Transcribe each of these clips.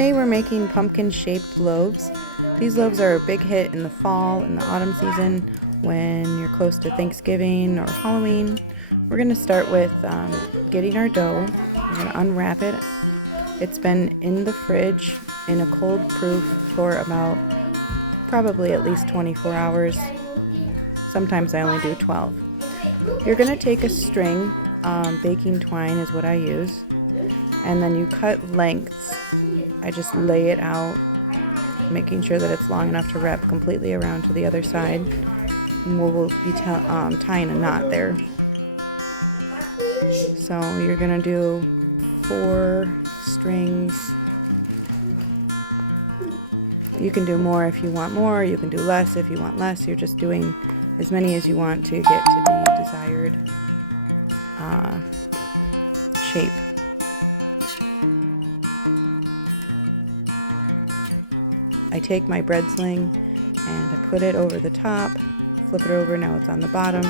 Today we're making pumpkin-shaped loaves. These loaves are a big hit in the fall and the autumn season when you're close to Thanksgiving or Halloween. We're going to start with getting our dough. We're going to unwrap it. It's been in the fridge in a cold proof for about probably at least 24 hours. Sometimes I only do 12. You're going to take a string, baking twine is what I use, and then you cut lengths. I just lay it out, making sure that it's long enough to wrap completely around to the other side. And we'll be tying a knot there. So you're going to do 4 strings. You can do more if you want more, you can do less if you want less. You're just doing as many as you want to get to the desired shape. I take my bread sling and I put it over the top, flip it over, now it's on the bottom.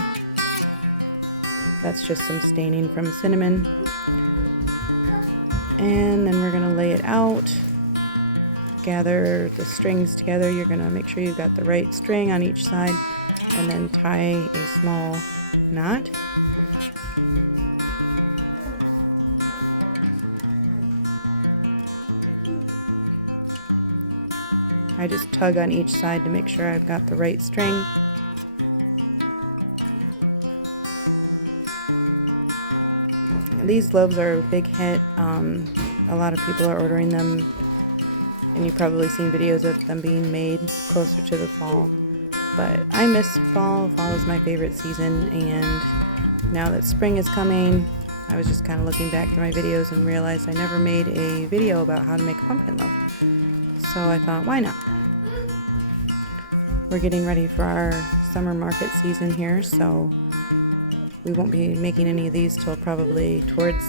That's just some staining from cinnamon. And then we're going to lay it out, gather the strings together. You're going to make sure you've got the right string on each side and then tie a small knot. I just tug on each side to make sure I've got the right string. These loaves are a big hit. A lot of people are ordering them, and you've probably seen videos of them being made closer to the fall. But I miss fall. Fall is my favorite season, and now that spring is coming, I was just kind of looking back through my videos and realized I never made a video about how to make a pumpkin loaf. So I thought, why not? We're getting ready for our summer market season here, so we won't be making any of these till probably towards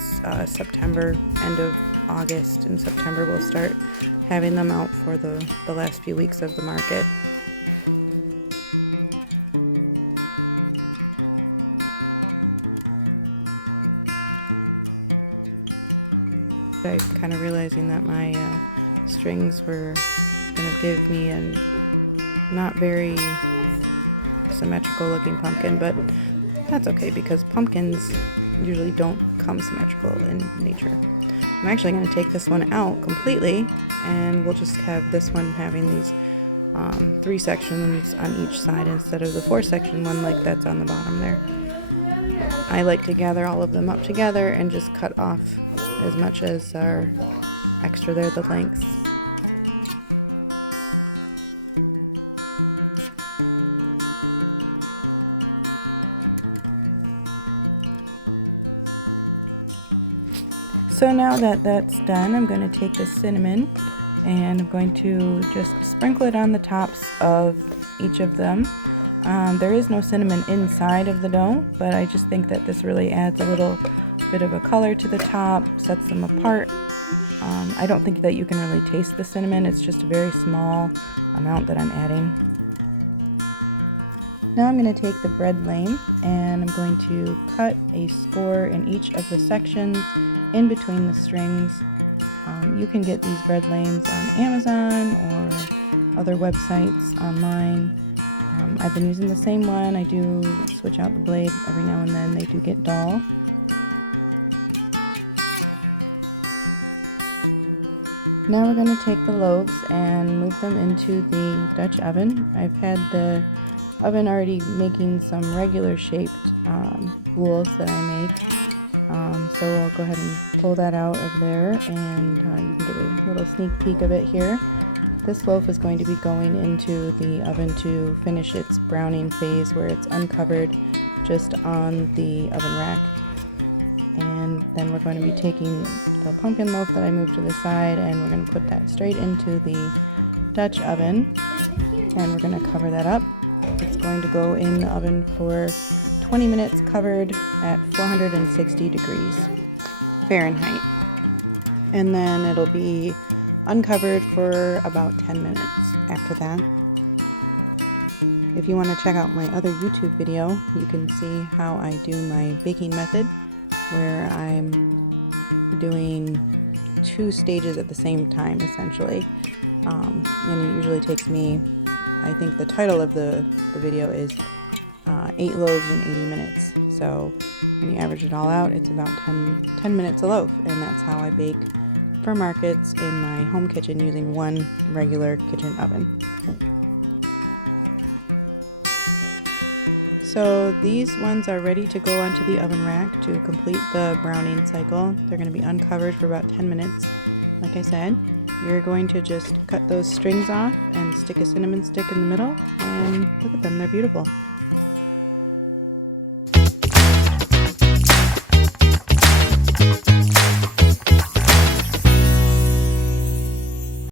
September, end of August. In September we'll start having them out for the last few weeks of the market. I'm kind of realizing that my strings were going to give me a not very symmetrical looking pumpkin, but that's okay because pumpkins usually don't come symmetrical in nature. I'm actually going to take this one out completely, and we'll just have this one having these 3 sections on each side instead of the 4-section one like that's on the bottom there. I like to gather all of them up together and just cut off as much as are extra there, the lengths. So now that that's done, I'm going to take the cinnamon and I'm going to just sprinkle it on the tops of each of them. There is no cinnamon inside of the dough, but I just think that this really adds a little bit of a color to the top, sets them apart. I don't think that you can really taste the cinnamon, it's just a very small amount that I'm adding. Now I'm going to take the bread lane and I'm going to cut a score in each of the sections in between the strings. You can get these bread lanes on Amazon or other websites online. I've been using the same one. I do switch out the blade every now and then. They do get dull. Now we're going to take the loaves and move them into the Dutch oven. I've had the oven already making some regular shaped boules that I make. So I'll go ahead and pull that out of there, and you can get a little sneak peek of it here. This loaf is going to be going into the oven to finish its browning phase where it's uncovered just on the oven rack. And then we're going to be taking the pumpkin loaf that I moved to the side and we're going to put that straight into the Dutch oven, and we're going to cover that up. It's going to go in the oven for 20 minutes covered at 460 degrees Fahrenheit. And then it'll be uncovered for about 10 minutes after that. If you want to check out my other YouTube video, you can see how I do my baking method, where I'm doing 2 stages at the same time, essentially. And it usually takes me, I think the title of the video is 8 loaves in 80 minutes. So when you average it all out, it's about 10 minutes a loaf, and that's how I bake for markets in my home kitchen using one regular kitchen oven. So these ones are ready to go onto the oven rack to complete the browning cycle. They're going to be uncovered for about 10 minutes. Like I said, you're going to just cut those strings off and stick a cinnamon stick in the middle, and look at them, they're beautiful.